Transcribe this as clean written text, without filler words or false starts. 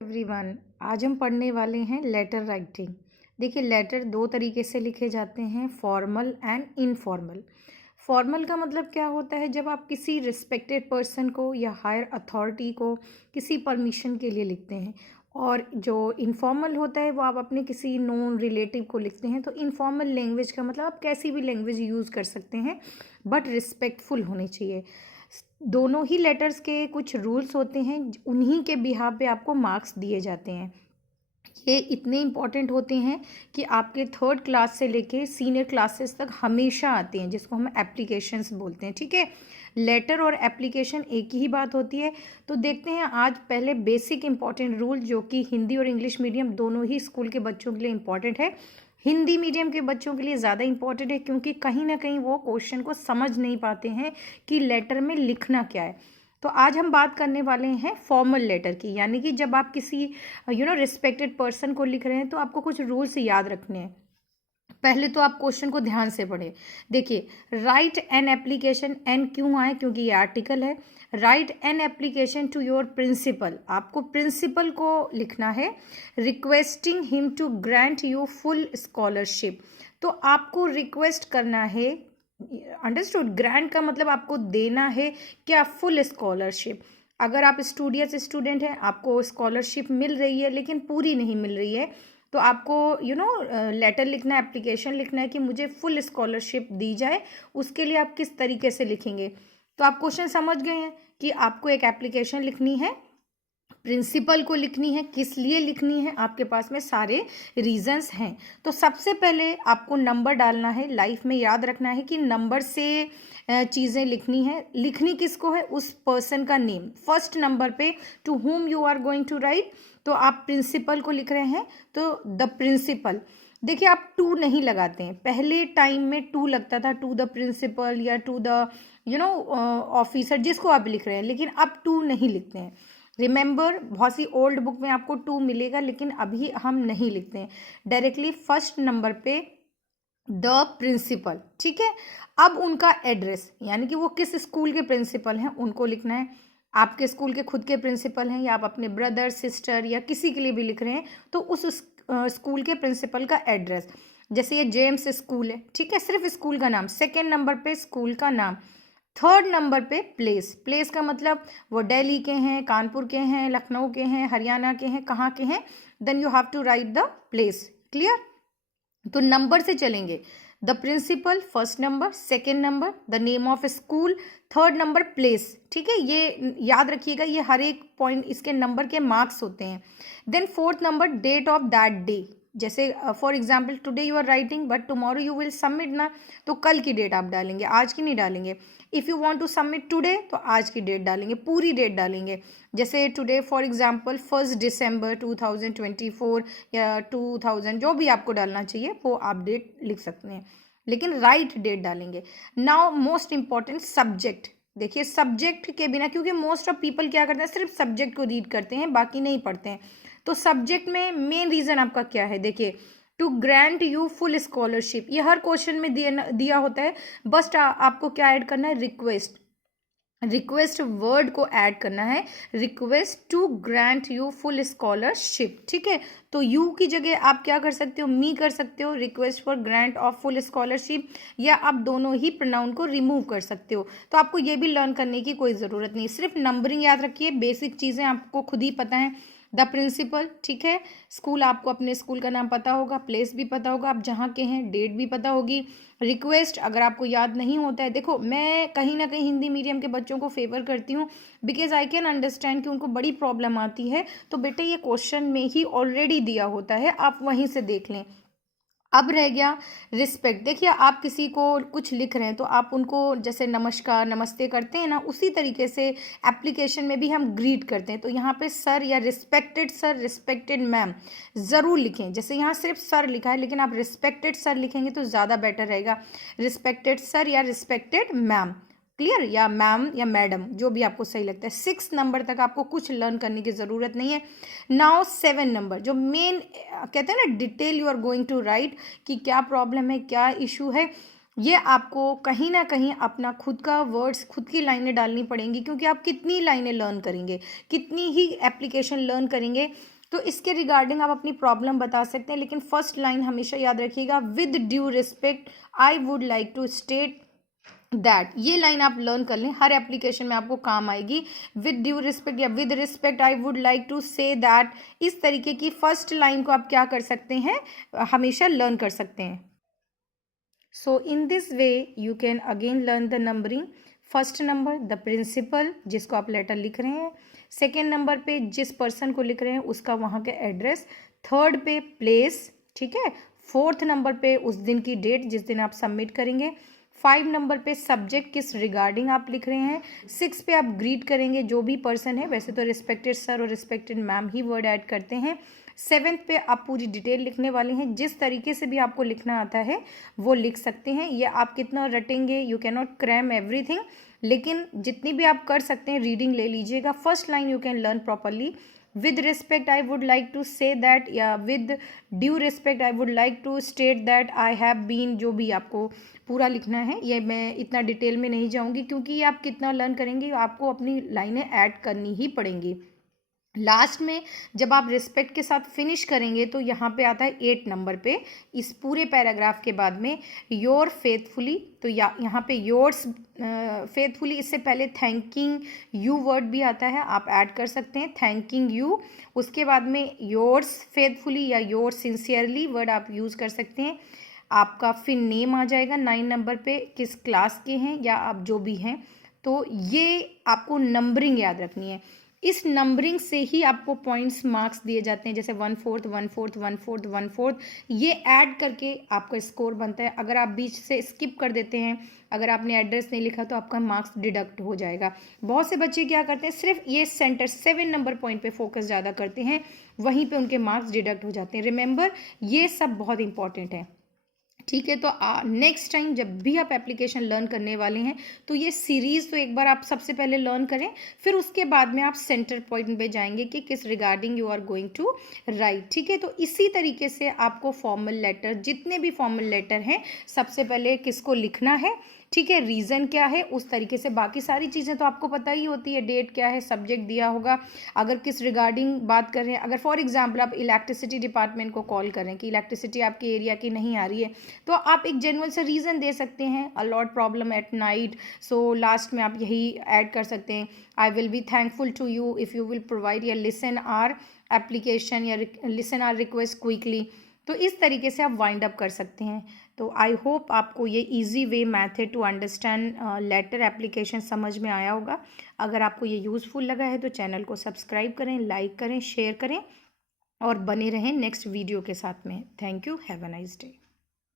Everyone, आज हम पढ़ने वाले हैं लेटर राइटिंग। देखिए, लेटर दो तरीके से लिखे जाते हैं, फॉर्मल एंड इनफॉर्मल। फॉर्मल का मतलब क्या होता है? जब आप किसी रिस्पेक्टेड पर्सन को या हायर अथॉरिटी को किसी परमिशन के लिए लिखते हैं। और जो इनफॉर्मल होता है वो आप अपने किसी नोन रिलेटिव को लिखते हैं। तो इनफॉर्मल लैंग्वेज का मतलब आप कैसी भी लैंग्वेज यूज़ कर सकते हैं, बट रिस्पेक्टफुल होनी चाहिए। दोनों ही लेटर्स के कुछ रूल्स होते हैं, उन्हीं के बिहाफ पे आपको मार्क्स दिए जाते हैं। ये इतने इम्पॉर्टेंट होते हैं कि आपके थर्ड क्लास से लेके सीनियर क्लासेस तक हमेशा आते हैं, जिसको हम एप्लीकेशंस बोलते हैं। ठीक है, लेटर और एप्लीकेशन एक ही बात होती है। तो देखते हैं आज पहले बेसिक इंपॉर्टेंट रूल, जो कि हिंदी और इंग्लिश मीडियम दोनों ही स्कूल के बच्चों के लिए इम्पॉर्टेंट है। हिंदी मीडियम के बच्चों के लिए ज़्यादा इम्पॉर्टेंट है, क्योंकि कहीं ना कहीं वो क्वेश्चन को समझ नहीं पाते हैं कि लेटर में लिखना क्या है। तो आज हम बात करने वाले हैं फॉर्मल लेटर की, यानी कि जब आप किसी रिस्पेक्टेड पर्सन को लिख रहे हैं तो आपको कुछ रूल्स याद रखने हैं। पहले तो आप क्वेश्चन को ध्यान से पढ़ें। देखिए, राइट एन एप्लीकेशन, एन क्यों आए? क्योंकि ये आर्टिकल है। Write an application to your principal, आपको प्रिंसिपल को लिखना है। Requesting him to grant you full scholarship, तो आपको रिक्वेस्ट करना है। अंडरस्टूड? ग्रांट का मतलब आपको देना है क्या? Full scholarship. अगर आप स्टूडियस स्टूडेंट हैं, आपको स्कॉलरशिप मिल रही है लेकिन पूरी नहीं मिल रही है, तो आपको लेटर लिखना है, एप्लीकेशन लिखना है कि मुझे फुल स्कॉलरशिप दी जाए। उसके लिए आप किस तरीके से लिखेंगे? तो आप क्वेश्चन समझ गए हैं कि आपको एक एप्लीकेशन लिखनी है, प्रिंसिपल को लिखनी है, किस लिए लिखनी है, आपके पास में सारे रीजंस हैं। तो सबसे पहले आपको नंबर डालना है। लाइफ में याद रखना है कि नंबर से चीज़ें लिखनी है। लिखनी किसको है? उस पर्सन का नेम। फर्स्ट नंबर पे to whom you are going to write, तो आप प्रिंसिपल को लिख रहे हैं, तो द प्रिंसिपल। देखिए, आप टू नहीं लगाते हैं। पहले टाइम में टू लगता था, टू द प्रिंसिपल या टू द ऑफिसर, जिसको आप लिख रहे हैं, लेकिन अब टू नहीं लिखते हैं। रिमेंबर, बहुत सी ओल्ड बुक में आपको टू मिलेगा, लेकिन अभी हम नहीं लिखते हैं। डायरेक्टली फर्स्ट नंबर पे द प्रिंसिपल। ठीक है, अब उनका एड्रेस, यानी कि वो किस स्कूल के प्रिंसिपल हैं, उनको लिखना है। आपके स्कूल के खुद के प्रिंसिपल हैं, या आप अपने ब्रदर सिस्टर या किसी के लिए भी लिख रहे हैं, तो उस स्कूल के प्रिंसिपल का एड्रेस। जैसे ये जेम्स स्कूल है, ठीक है, सिर्फ स्कूल का नाम। सेकेंड नंबर पे स्कूल का नाम। थर्ड नंबर पे प्लेस। प्लेस का मतलब वो दिल्ली के हैं, कानपुर के हैं, लखनऊ के हैं, हरियाणा के हैं, कहाँ के हैं, then you have to write the place. Clear? तो नंबर से चलेंगे। The principal first number, second number the name of school, third number place. ठीक है, ये याद रखिएगा, ये हर एक पॉइंट इसके नंबर के मार्क्स होते हैं। Then fourth number date of that day. जैसे for example today you are writing but tomorrow you will submit ना, तो कल की डेट आप डालेंगे, आज की नहीं डालेंगे। If you want to submit today, तो आज की डेट डालेंगे, पूरी डेट डालेंगे। जैसे टुडे फॉर एग्जांपल 1 दिसंबर 2024 या 2000, जो भी आपको डालना चाहिए वो आप डेट लिख सकते हैं, लेकिन राइट डेट डालेंगे। Now most important, subject. देखिए, सब्जेक्ट के बिना, क्योंकि मोस्ट ऑफ पीपल क्या करते हैं, सिर्फ सब्जेक्ट को रीड करते हैं, बाकी नहीं पढ़ते हैं। तो सब्जेक्ट में मेन रीजन आपका क्या है? देखिए, to grant you full scholarship, ये हर क्वेश्चन में दिया होता है। बस आपको क्या ऐड करना है? रिक्वेस्ट। रिक्वेस्ट वर्ड को ऐड करना है, request to grant you full scholarship. ठीक है, तो यू की जगह आप क्या कर सकते हो? मी कर सकते हो, request for grant of full scholarship, या आप दोनों ही प्रोनाउन को रिमूव कर सकते हो। तो आपको ये भी लर्न करने की कोई ज़रूरत नहीं, सिर्फ नंबरिंग याद रखिए, बेसिक चीज़ें आपको खुद ही पता है। द प्रिंसिपल, ठीक है, स्कूल, आपको अपने स्कूल का नाम पता होगा, प्लेस भी पता होगा, आप जहाँ के हैं, डेट भी पता होगी। रिक्वेस्ट अगर आपको याद नहीं होता है, देखो मैं कहीं ना कहीं हिंदी मीडियम के बच्चों को फेवर करती हूँ, बिकॉज आई कैन अंडरस्टैंड कि उनको बड़ी प्रॉब्लम आती है। तो बेटे, ये क्वेश्चन में ही ऑलरेडी दिया होता है, आप वहीं से देख लें। अब रह गया रिस्पेक्ट। देखिए, आप किसी को कुछ लिख रहे हैं तो आप उनको जैसे नमस्कार नमस्ते करते हैं ना, उसी तरीके से एप्लीकेशन में भी हम ग्रीट करते हैं। तो यहाँ पे सर या रिस्पेक्टेड सर, रिस्पेक्टेड मैम ज़रूर लिखें। जैसे यहाँ सिर्फ सर लिखा है, लेकिन आप रिस्पेक्टेड सर लिखेंगे तो ज़्यादा बेटर रहेगा। रिस्पेक्टेड सर या रिस्पेक्टेड मैम। क्लियर? या मैम या मैडम, जो भी आपको सही लगता है। 6 नंबर तक आपको कुछ लर्न करने की ज़रूरत नहीं है। नाउ 7 नंबर, जो मेन कहते हैं ना, detail you are going to write, कि क्या प्रॉब्लम है, क्या इशू है, ये आपको कहीं ना कहीं अपना खुद का वर्ड्स, खुद की लाइनें डालनी पड़ेंगी, क्योंकि आप कितनी लाइनें लर्न करेंगे, कितनी ही एप्लीकेशन लर्न करेंगे, तो इसके रिगार्डिंग आप अपनी प्रॉब्लम बता सकते हैं। लेकिन फर्स्ट लाइन हमेशा याद रखिएगा, with due respect I would like to state that. ये लाइन आप लर्न कर लें, हर एप्लीकेशन में आपको काम आएगी। विद ड्यू रिस्पेक्ट या with respect I would like to say that, इस तरीके की फर्स्ट लाइन को आप क्या कर सकते हैं, हमेशा लर्न कर सकते हैं। So in this way you can again learn the numbering. First number the principal, जिसको आप लेटर लिख रहे हैं। सेकेंड नंबर पे जिस पर्सन को लिख रहे हैं उसका वहाँ के एड्रेस। थर्ड पे प्लेस, ठीक है। फोर्थ नंबर पे उस दिन की डेट जिस दिन आप सबमिट करेंगे। 5 नंबर पे सब्जेक्ट किस रिगार्डिंग आप लिख रहे हैं। 6 पे आप ग्रीट करेंगे जो भी पर्सन है, वैसे तो रिस्पेक्टेड सर और रिस्पेक्टेड मैम ही वर्ड ऐड करते हैं। 7th पे आप पूरी डिटेल लिखने वाले हैं, जिस तरीके से भी आपको लिखना आता है वो लिख सकते हैं। ये आप कितना रटेंगे, you can not cram everything, लेकिन जितनी भी आप कर सकते हैं रीडिंग ले लीजिएगा। First line you can learn properly. With respect I would like to say that, या with due respect I would like to state that I have been, जो भी आपको पूरा लिखना है। ये मैं इतना डिटेल में नहीं जाऊंगी, क्योंकि ये आप कितना लर्न करेंगे आपको अपनी लाइनें ऐड करनी ही पड़ेंगी। लास्ट में जब आप रिस्पेक्ट के साथ फिनिश करेंगे तो यहाँ पे आता है 8 नंबर पे, इस पूरे पैराग्राफ के बाद में योर फेथफुली, तो यहाँ पे योर्स फेथफुली, इससे पहले थैंकिंग यू वर्ड भी आता है, आप ऐड कर सकते हैं थैंकिंग यू। उसके बाद में योर्स फेथफुली या योर सिंसियरली वर्ड आप यूज़ कर सकते हैं। आपका फिर नेम आ जाएगा 9 नंबर पे, किस क्लास के हैं या आप जो भी हैं। तो ये आपको नंबरिंग याद रखनी है, इस नंबरिंग से ही आपको पॉइंट्स मार्क्स दिए जाते हैं, जैसे 1/4 1/4 1/4 1/4, ये ऐड करके आपका स्कोर बनता है। अगर आप बीच से स्किप कर देते हैं, अगर आपने एड्रेस नहीं लिखा तो आपका मार्क्स डिडक्ट हो जाएगा। बहुत से बच्चे क्या करते हैं, सिर्फ ये सेंटर 7 नंबर पॉइंट पे फोकस ज़्यादा करते हैं, वहीं पे उनके मार्क्स डिडक्ट हो जाते हैं। रिमेंबर, ये सब बहुत इंपॉर्टेंट है, ठीक है। तो नेक्स्ट टाइम जब भी आप एप्लीकेशन लर्न करने वाले हैं तो ये सीरीज़ तो एक बार आप सबसे पहले लर्न करें, फिर उसके बाद में आप सेंटर पॉइंट पे जाएंगे कि किस regarding you are going to write, ठीक है। तो इसी तरीके से आपको फॉर्मल लेटर, जितने भी फॉर्मल लेटर हैं, सबसे पहले किसको लिखना है, ठीक है, रीज़न क्या है, उस तरीके से। बाकी सारी चीज़ें तो आपको पता ही होती है, डेट क्या है, सब्जेक्ट दिया होगा, अगर किस रिगार्डिंग बात कर रहे हैं। अगर फॉर एग्जांपल आप इलेक्ट्रिसिटी डिपार्टमेंट को कॉल करें कि इलेक्ट्रिसिटी आपके एरिया की नहीं आ रही है, तो आप एक जेन्युइन सा रीज़न दे सकते हैं, a lot problem at night, so last में आप यही ऐड कर सकते हैं, I will be thankful to you if you will provide या लिसन आर एप्लीकेशन या लिसन आर रिक्वेस्ट क्विकली। तो इस तरीके से आप वाइंड अप कर सकते हैं। तो आई होप आपको ये easy way method to understand letter application समझ में आया होगा। अगर आपको ये यूज़फुल लगा है तो चैनल को सब्सक्राइब करें, लाइक करें, शेयर करें और बने रहें नेक्स्ट वीडियो के साथ में। Thank you, have a nice day.